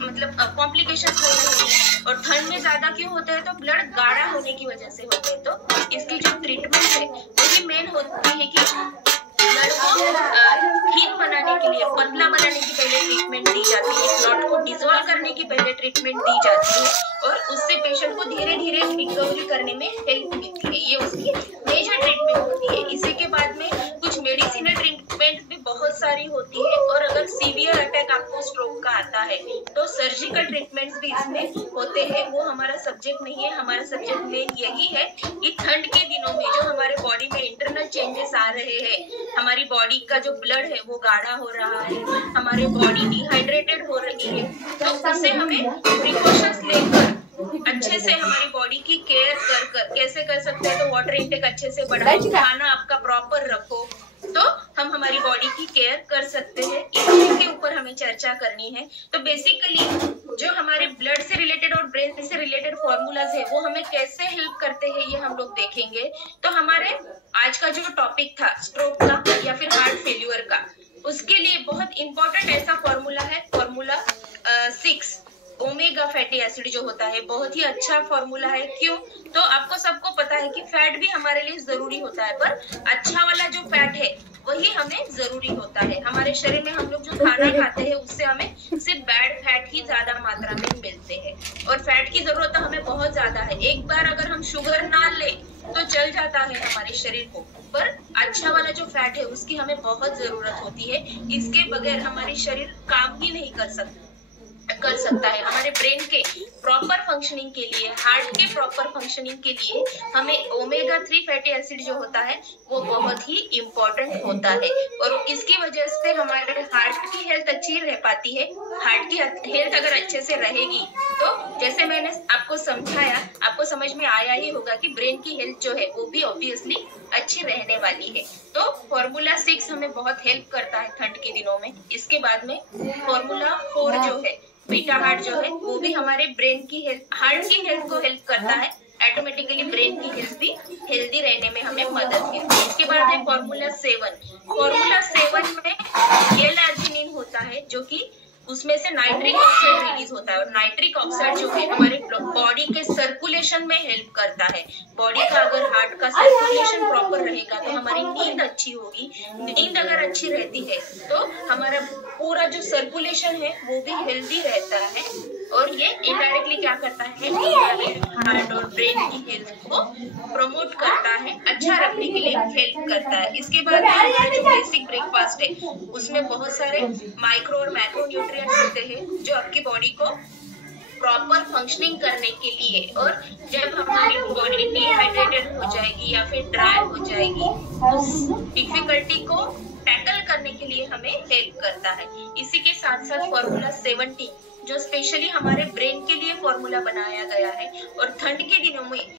मतलब कॉम्प्लिकेशंस हो रहे हैं। और ठंड में ज्यादा क्यों होता है, तो ब्लड गाढ़ा होने की वजह से होते हैं। तो इसकी जो ट्रीटमेंट है वही मेन होती है कि ब्लड को ठीक बनाने के लिए, पतला बनाने की पहले ट्रीटमेंट दी जाती है, क्लॉट को डिसॉल्व करने की पहले ट्रीटमेंट दी जाती है, और उससे पेशेंट को धीरे धीरे रिकवरी करने में हेल्प मिलती है। ये उसकी मेजर ट्रीटमेंट होती है। इसी के बाद में कुछ मेडिसिनल ट्रीटमेंट भी बहुत सारी होती है। और अगर सीवियर अटैक आपको स्ट्रोक का आता है तो सर्जिकल ट्रीटमेंट्स भी इसमें होते हैं। वो हमारा सब्जेक्ट नहीं है। हमारा सब्जेक्ट मेन यही है कि ठंड के दिनों में जो हमारे बॉडी में इंटरनल चेंजेस आ रहे हैं, हमारी बॉडी का जो ब्लड है वो गाढ़ा हो रहा है, हमारी बॉडी डिहाइड्रेटेड हो रही है, तो उससे हमें प्रिकॉशंस लेकर अच्छे से हमारी बॉडी की केयर कर कैसे कर सकते हैं, तो वाटर इनटेक अच्छे से बढ़ाओ, खाना आपका प्रॉपर रखो, तो हम हमारी बॉडी की केयर कर सकते हैं। इसी के ऊपर हमें चर्चा करनी है। तो बेसिकली जो हमारे ब्लड से रिलेटेड और ब्रेन से रिलेटेड फॉर्मूलाज है वो हमें कैसे हेल्प करते हैं ये हम लोग देखेंगे। तो हमारे आज का जो टॉपिक था स्ट्रोक का या फिर हार्ट फेल्यूर का, उसके लिए बहुत इंपॉर्टेंट ऐसा फॉर्मूला है, फॉर्मूला 6 ओमेगा फैटी एसिड जो होता है, बहुत ही अच्छा फॉर्मूला है। क्यों, तो आपको सबको पता है कि फैट भी हमारे लिए जरूरी होता है, पर अच्छा वाला जो फैट है वही हमें जरूरी होता है। हमारे शरीर में हम लोग जो खाना खाते हैं उससे हमें सिर्फ बैड फैट ही ज्यादा मात्रा में मिलते हैं, और फैट की जरूरत हमें बहुत ज्यादा है। एक बार अगर हम शुगर ना ले तो चल जाता है हमारे शरीर को, पर अच्छा वाला जो फैट है उसकी हमें बहुत जरूरत होती है। इसके बगैर हमारी शरीर काम ही नहीं कर सकता है। हमारे ब्रेन के प्रॉपर फंक्शनिंग के लिए, हार्ट के प्रॉपर फंक्शनिंग के लिए हमें ओमेगा 3 फैटी एसिड जो होता है वो बहुत ही इम्पोर्टेंट होता है, और इसकी वजह से हमारे हार्ट की हेल्थ अच्छी रह पाती है। हार्ट की हेल्थ अगर अच्छे से रहेगी तो जैसे मैंने आपको समझाया, आपको समझ में आया ही होगा कि ब्रेन की हेल्थ जो है वो भी ऑब्वियसली अच्छी रहने वाली है। तो फॉर्मूला 6 हमें बहुत हेल्प करता है ठंड के दिनों में। इसके बाद में फॉर्मूला 4 जो है बीटा हार्ट जो है वो भी हमारे ब्रेन की हेल्थ, हार्ट की हेल्थ को हेल्प करता है। ऑटोमेटिकली ब्रेन की हेल्थ भी हेल्दी रहने में हमें मदद मिलती है। इसके बाद है फॉर्मूला 7। फॉर्मूला 7 में एल-आर्जिनिन होता है, जो कि उसमें से नाइट्रिक ऑक्साइड रिलीज होता है, और नाइट्रिक ऑक्साइड जो है हमारे बॉडी के सर्कुलेशन में हेल्प करता है। बॉडी का अगर हार्ट का सर्कुलेशन प्रॉपर रहेगा तो हमारी नींद अच्छी होगी। नींद अगर अच्छी रहती है तो हमारा पूरा जो सर्कुलेशन है वो भी हेल्दी रहता है, और ये इनडायरेक्टली क्या करता है, हार्ट और ब्रेन की हेल्थ को प्रमोट करता है, अच्छा रखने के लिए हेल्प करता है। इसके बाद हमारा जो बेसिक ब्रेकफास्ट है उसमें बहुत सारे माइक्रो और मैक्रो न्यूट्रिएंट्स होते हैं जो आपकी बॉडी को प्रॉपर फंक्शनिंग करने के लिए, और जब हमारी बॉडी डिहाइड्रेटेड हो जाएगी या फिर ड्राई हो जाएगी उस डिफिकल्टी को टैकल करने के लिए हमें हेल्प करता है। इसी के साथ साथ फॉर्मूला 17 जो स्पेशली हमारे ब्रेन के लिए फॉर्मूला बनाया गया है, और ठंड के दिनों में